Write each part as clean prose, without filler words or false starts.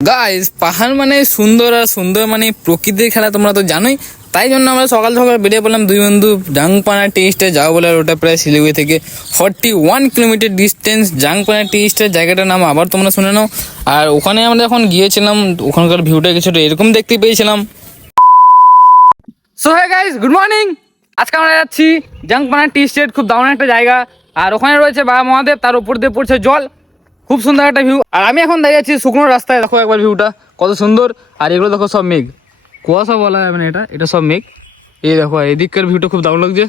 Guys, পাহাড় মানে সুন্দর, আর সুন্দর মানে প্রকৃতির খেলা তোমরা তো জানোই। তাই জন্য আমরা সকাল সকাল বেরিয়ে পড়লাম দুই বন্ধু জাংপানা টি স্টেট যাবো বলে। আর ওটা প্রায় শিলিগুড়ি থেকে 41 কিলোমিটার ডিস্টেন্স। জাংপানা টি স্টেট জায়গাটার নাম আবার তোমরা শুনে নাও। আর ওখানে আমরা যখন গিয়েছিলাম ওখানকার ভিউটা কিছুটা এরকম দেখতে পেয়েছিলাম। সো হ্যাঁ গাইস, গুড মর্নিং। আজকে আমরা যাচ্ছি জাংপানা টি স্টেট, খুব দারুণ একটা জায়গা। আর ওখানে রয়েছে বাবা মহাদেব, তার উপর দিয়ে পড়ছে জল। খুব সুন্দর একটা ভিউ। আর আমি এখন দাঁড়িয়ে আছি শুকনো রাস্তায়, দেখো একবার ভিউটা কত সুন্দর। আর এগুলো দেখো সব মেঘ, কুয়াশা বলা যাবে না, এটা সব মেঘ। এই দেখো এদিককার ভিউটা খুব দারুণ লাগছে।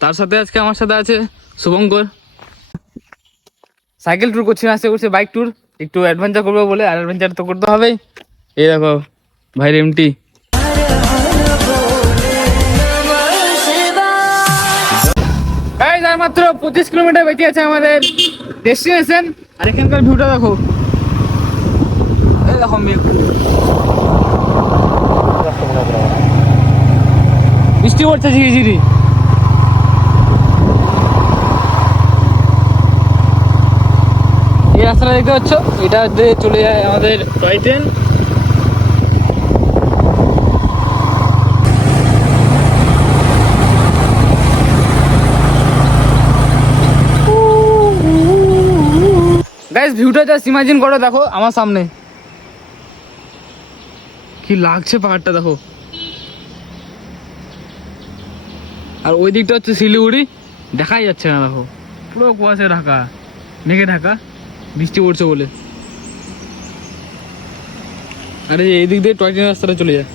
তার সাথে আজকে আমার সাথে আছে শুভঙ্কর। সাইকেল ট্যুর করছি, আসতে করছি বাইক ট্যুর, একটু অ্যাডভেঞ্চার করবো বলে। আর অ্যাডভেঞ্চার তো করতে হবেই। এই দেখো ভাই এমটি। মাত্র 25 কিলোমিটার বেঁচে আছে আমাদের ডেস্টিনেশন। আর এখানকার ভিউটা দেখো, এই দেখো মেঘ, বৃষ্টি পড়ছে ঝিরিঝিরি। এই রাস্তাটা দেখতে পাচ্ছ, এটা দিয়ে চলে যায় আমাদের টয় ট্রেন। গাইস, ভিউটা জাস্ট ইমাজিন করো, দেখো আমার সামনে কি লাগছে পাহাড়টা দেখো। আর ওই দিকটা হচ্ছে শিলিগুড়ি, দেখাই যাচ্ছে না, দেখো পুরো কুয়াশা ঢাকা, মেঘে ঢাকা, বৃষ্টি পড়ছে বলে। আরে এই দিক দিয়ে টয় ট্রেন রাস্তাটা চলে যায়।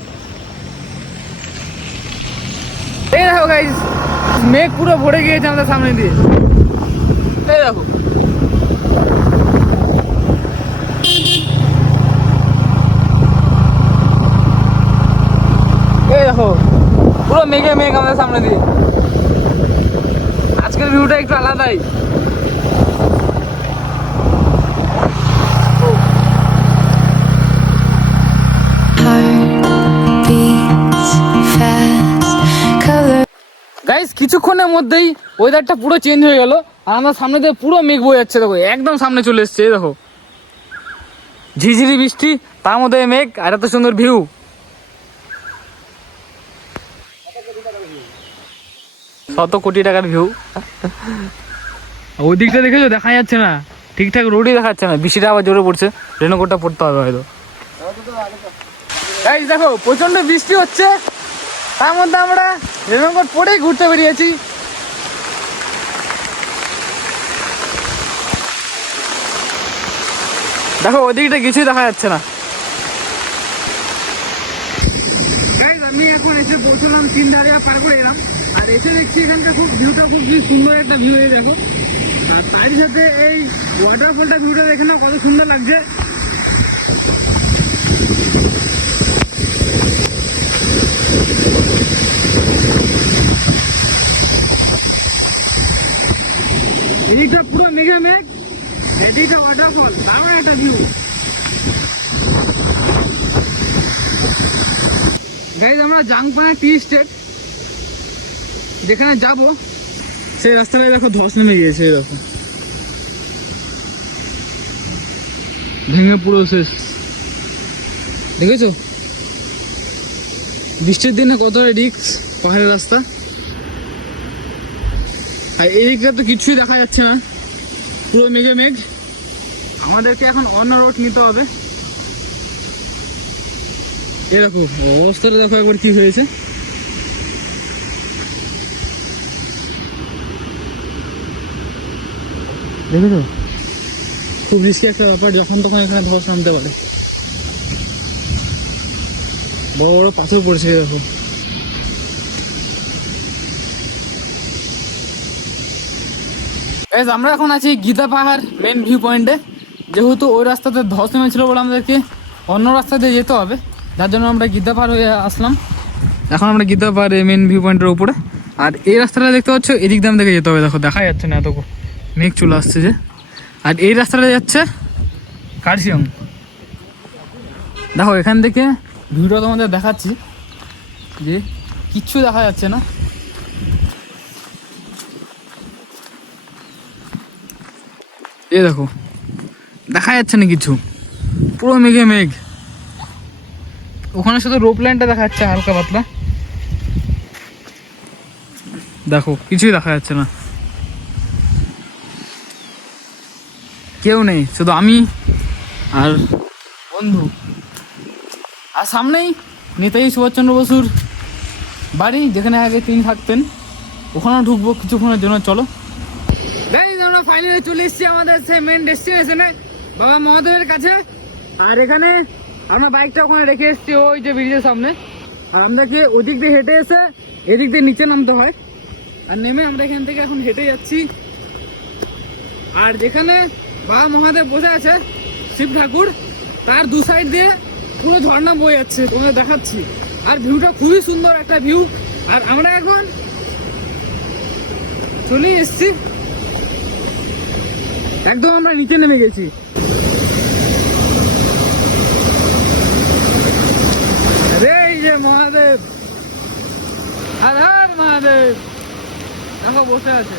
এই দেখো গাইস, মেঘ পুরো ভরে গিয়েছে আমাদের সামনে দিয়ে। এই দেখো, এই দেখো পুরো মেঘে মেঘ আমাদের সামনে দিয়ে। আজকের ভিউটা একটু আলাদাই। গাইস, কিছুক্ষণের মধ্যেই ওয়েদারটা পুরো চেঞ্জ হয়ে গেল। আর আমার সামনে দিয়ে পুরো মেঘ বয়ে যাচ্ছে, দেখো একদম সামনে চলে এসছে। দেখো ঝিঝিরি বৃষ্টি, তার মধ্যে মেঘ, আর এত সুন্দর ভিউ। শত কোটি টাকার ভিউ। ওই দিকটা দেখেছো, দেখা যাচ্ছে না ঠিকঠাক, রোডই দেখাচ্ছে না। বৃষ্টিটা আবার জোরে পড়ছে, রেনকোটটা পড়তে হবে হয়তো। গাইস দেখো, প্রচন্ড বৃষ্টি হচ্ছে, তার মধ্যে আমরা রেনকোট পরেই ঘুরতে বেরিয়েছি। দেখো ওদিকটা কিছুই দেখা যাচ্ছে না। গাইস, আমি এখন এসে পৌঁছলাম তিনধারিয়া পার করে এলাম। আর এসে দেখছি এখানটা খুব ভিউটা খুব সুন্দর একটা ভিউ। এই দেখো, আর তারই সাথে এই ওয়াটারফলটা ভিউটা দেখে না কত সুন্দর লাগছে। এদিকটা পুরো মেঘে মেঘ, এদিকটা ওয়াটারফল, দারুণ একটা ভিউ। গাইস, আমরা জাংপানা টি স্টেট যেখানে যাব, সেই রাস্তাটায় দেখো ধস নেমে গিয়েছে। দেখো ভেঙে পুরো শেষ, দেখেছো? বৃষ্টির দিনে কতটা রিস্ক পাহাড়ের রাস্তা। আর এদিকটা তো কিছুই দেখা যাচ্ছে না, পুরো মেঘে মেঘ। আমাদেরকে এখন অন্য রোড নিতে হবে। এই দেখো অবস্থাটা দেখো একবার কি হয়েছে। দেখেছো, খুব রিস্কি একটা ব্যাপার, যখন তখন এখানে ধস নামতে পারে। বড় বড় পাথর পড়েছে দেখো। আমরা এখন আছি গীতা পাহাড় মেন ভিউ পয়েন্টে। যেহেতু ওই রাস্তাতে ধস নেমেছিল বলে আমাদেরকে অন্য রাস্তা দিয়ে যেতে হবে, যার জন্য আমরা গীতা পাহাড় হয়ে আসলাম। এখন আমরা গীতা পাহাড় মেন ভিউ পয়েন্টের উপরে। আর এই রাস্তাটা দেখতে পাচ্ছ, এদিক দাম থেকে যেতে হবে। দেখো দেখা যাচ্ছে না, এত মেঘ চলে আসছে যে। আর এই রাস্তাটা যাচ্ছে কার্শিয়ং। দেখো এখান থেকে ভিউটা তোমাদের দেখাচ্ছি, যে কিচ্ছু দেখা যাচ্ছে না। এই দেখো দেখা যাচ্ছে না কিছু। পুরো মেঘে মেঘ। ওখানে শুধু রোপ লাইনটা দেখা যাচ্ছে হালকা পাতলা, দেখো কিছুই দেখা যাচ্ছে না, কেউ নেই, শুধু আমি আর বন্ধু। আর সামনেই নেতাজি সুভাষচন্দ্র বসুর বাড়ি, যেখানে আগে তিনি থাকতেন। ওখানেও ঢুকবো কিছুক্ষণের জন্য, চলো। গাইস আমরা ফাইনালি চলে এসেছি আমাদের সেই মেন ডেস্টিনেশনে, বাবা মহাদেবের কাছে। আর এখানে আমরা বাইকটা ওখানে রেখে এসেছি ওই যে ব্রিজের সামনে। আর আমাদেরকে ওদিক দিয়ে হেঁটে এসে এদিক দিয়ে নিচে নামতে হয়। আর নেমে আমরা এখান থেকে এখন হেঁটে যাচ্ছি। আর যেখানে বাবা মহাদেব বসে আছে, শিব ঠাকুর, তার দু সাইড দিয়ে পুরো ঝর্ণা বয়ে যাচ্ছে, তোমাদের দেখাচ্ছি। আর ভিউটা খুবই সুন্দর একটা ভিউ। আর আমরা এখন চলে এসেছি, একদম আমরা নিচে নেমে গেছি। এই যে মহাদেব, হর হর মহাদেব, দেখো বসে আছে,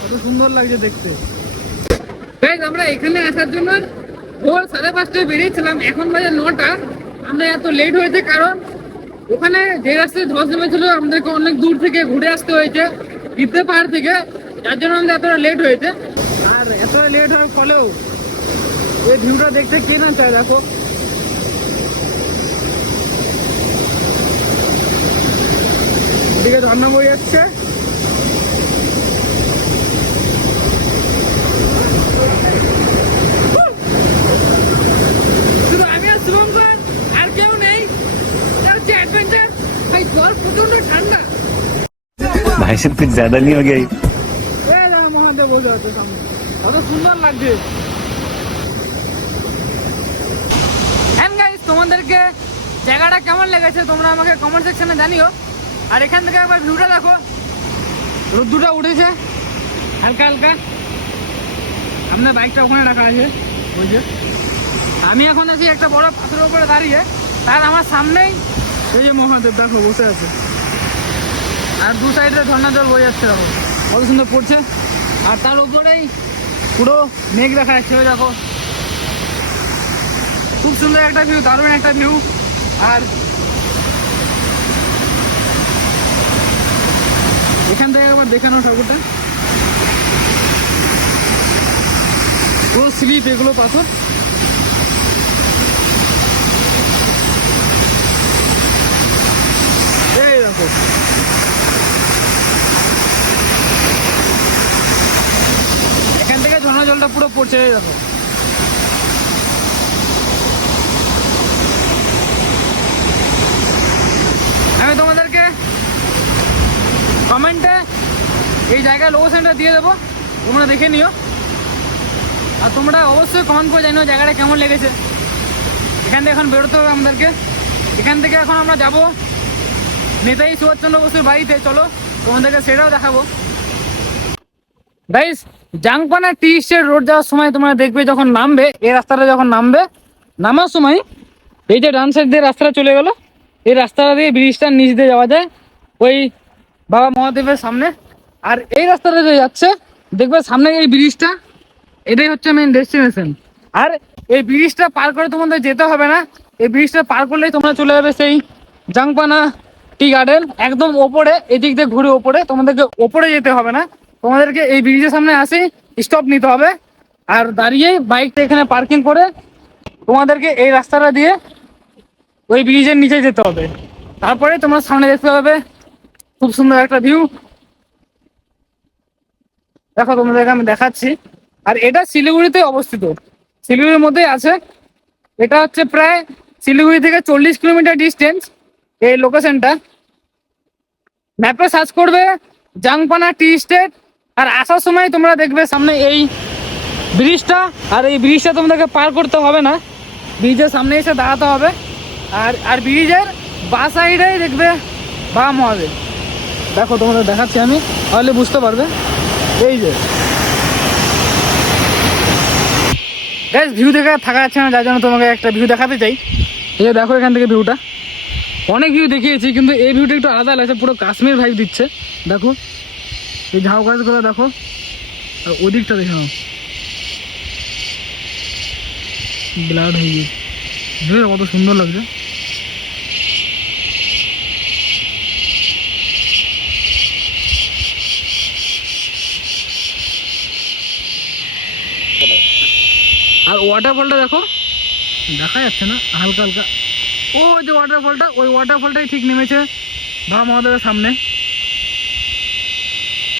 কত সুন্দর লাগছে দেখতে। আমরা এখানে আসার জন্য ভোর 5:30টায় বেরিয়েছিলাম, এখন বাজে 9টা। আমরা এত লেট হয়েছে কারণ ওখানে যে রাস্তায় ধস নেমেছিল আমাদেরকে অনেক দূর থেকে ঘুরে আসতে হয়েছে, গিদ্দে পাহাড় থেকে, যার জন্য আমাদের এতটা লেট হয়েছে। আর এতটা লেট হওয়ার ফলেও এই ভিউটা দেখতে কে না চায়, দেখো এদিকে ঝর্ণা বয়ে যাচ্ছে। শুধু আমি আর শুভঙ্কর, আর কেউ নেই। হচ্ছে অ্যাডভেঞ্চার। ভাই জল প্রচন্ড ঠান্ডা। भाई साहब कुछ ज्यादा नहीं हो गया ये? মহাদেব বসে আছে সামনে, কত সুন্দর লাগছে। তোমাদেরকে জায়গাটা কেমন লেগেছে তোমরা আমাকে কমেন্ট সেকশনে জানিও। আর এখান থেকে একবার ভিউটা দেখো, রোদ্দুরটা উঠেছে হালকা হালকা। আপনার বাইকটা ওখানে রাখা আছে ওই যে। আমি এখন আছি একটা বড় পাথরের উপরে দাঁড়িয়ে, তার আমার সামনেই এই যে মহাদেব দেখো বসে আছে। আর দু সাইডে ঝর্ণা জল বয়ে যাচ্ছে, দেখো কত সুন্দর পড়ছে। আর তার উপরেই পুরো মেঘ দেখা যাচ্ছে, দেখো খুব সুন্দর একটা ভিউ, দারুণ একটা ভিউ। আর এখান থেকে একবার দেখানো ঠাকুরটা, পুরো স্লিপ, এগুলো পাথর। এই দেখো এখান থেকে ঝর্ণা জলটা পুরো পড়ছে, এই দেখো। আমি তোমাদেরকে কমেন্টে এই জায়গায় লোকেশনটা দিয়ে দেবো, তোমরা দেখে নিও। আর তোমরা অবশ্যই কমেন্ট করে জানিও জায়গাটা কেমন লেগেছে। এখান থেকে এখন বেরোতে হবে আমাদেরকে। এখান থেকে এখন আমরা যাব নেতাজি সুভাষচন্দ্র বসুর বাড়িতে, চলো তোমাদেরকে সেটাও দেখাবো। গাইস জাংপানা টি স্টেট রোড যাওয়ার সময় তোমরা দেখবে যখন নামবে, এই রাস্তাটা যখন নামবে, নামার সময় এই যে ডান সাইড দিয়ে রাস্তাটা চলে গেল, এই রাস্তাটা দিয়ে ব্রিজটার নিচ দিয়ে যাওয়া যায় ওই বাবা মহাদেবের সামনে। আর এই রাস্তাটা যে যাচ্ছে দেখবে সামনে এই ব্রিজটা, এটাই হচ্ছে মেন ডেস্টিনেশন। আর এই ব্রিজটা পার করে তোমাদের যেতে হবে না, এই ব্রিজটা পার করলেই তোমরা চলে যাবে সেই জাংপানা টি গার্ডেন, একদম ওপরে। এদিক দিয়ে ঘুরে ওপরে, তোমাদেরকে ওপরে যেতে হবে না, তোমাদেরকে এই ব্রিজের সামনে আসি স্টপ নিতে হবে। আর দাঁড়িয়েই বাইকটা এখানে পার্কিং করে তোমাদেরকে এই রাস্তাটা দিয়ে ওই ব্রিজের নিচে যেতে হবে। তারপরে তোমার সামনে দেখতে পাবে খুব সুন্দর একটা ভিউ, দেখো তোমাদেরকে আমি দেখাচ্ছি। আর এটা শিলিগুড়িতে অবস্থিত, শিলিগুড়ির মধ্যেই আছে। এটা হচ্ছে প্রায় শিলিগুড়ি থেকে 40 কিলোমিটার ডিস্টেন্স এই লোকেশনটা। ম্যাপে সার্চ করবে জাংপানা টি স্টেট, আর আসার সময় তোমরা দেখবে সামনে এই ব্রিজটা। আর এই ব্রিজটা তোমাদেরকে পার করতে হবে না, ব্রিজের সামনে এসে দাঁড়াতে হবে। আর ব্রিজের বাঁ সাইডেই দেখবে বাবা মহাদেব, দেখো তোমাদের দেখাচ্ছি আমি, তাহলে বুঝতে পারবে। এই যে গাইস ভিউ দেখে থাকা যাচ্ছে না, যার জন্য তোমাকে একটা ভিউ দেখাতে চাই। এই যে দেখো এখান থেকে ভিউটা, অনেক ভিউ দেখিয়েছি কিন্তু এই ভিউটা একটু আলাদা লাগছে, পুরো কাশ্মীর ভাইব দিচ্ছে। দেখো এই ঝাউ গাছগুলো দেখো, আর ওদিকটা দেখে নাও, ব্লাড হয়ে গিয়েছে। কত সুন্দর লাগছে। আর ওয়াটারফলটা দেখো, দেখা যাচ্ছে না, হালকা হালকা ও যে ওয়াটারফলটা, ওই ওয়াটারফলটাই ঠিক নেমেছে বাবা মহাদেবের সামনে।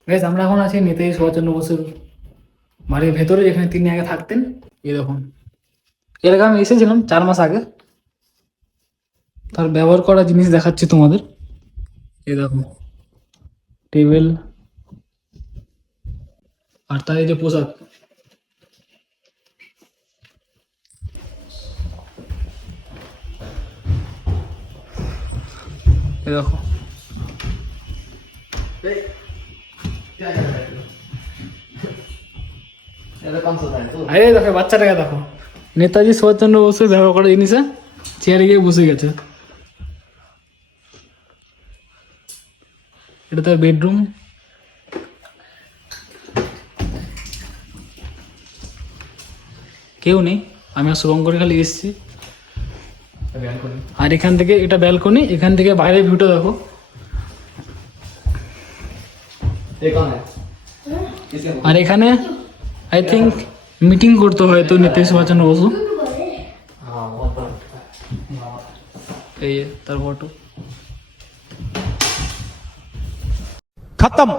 বেশ, আমরা এখন আছি নেতাজি সুভাষচন্দ্র বসুর বাড়ির ভেতরে, যেখানে তিনি আগে থাকতেন। এই দেখুন, এর আগে আমি এসেছিলাম 4 মাস আগে, তার ব্যবহার করা জিনিস দেখাচ্ছি তোমাদের। এই দেখো, টেবিল, আর তার এই যে পোশাক, এই দেখো। আরে দেখো বাচ্চাটাকে দেখো, নেতাজি সুভাষচন্দ্র বসুর ব্যবহার করা জিনিসে চেয়ারে গিয়ে বসে গেছে। এটা তার বেডরুম। কেউ নেই, আমি আর শুভঙ্কর খালি এসেছি। আর এখান থেকে, এটা ব্যালকনি, এখান থেকে বাইরের ভিউটা দেখো। আর এখানে আই থিঙ্ক মিটিং করতে হয় তো নেতাজি সুভাষচন্দ্র বসু। এই যে তার ফটো। खत्म।